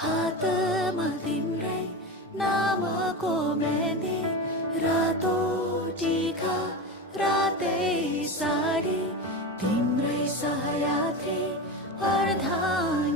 हातमा तिम्रै नामको मेहन्दी रातो टीका रातै साडी तिम्रै सहयात्री अर्धाङ्गी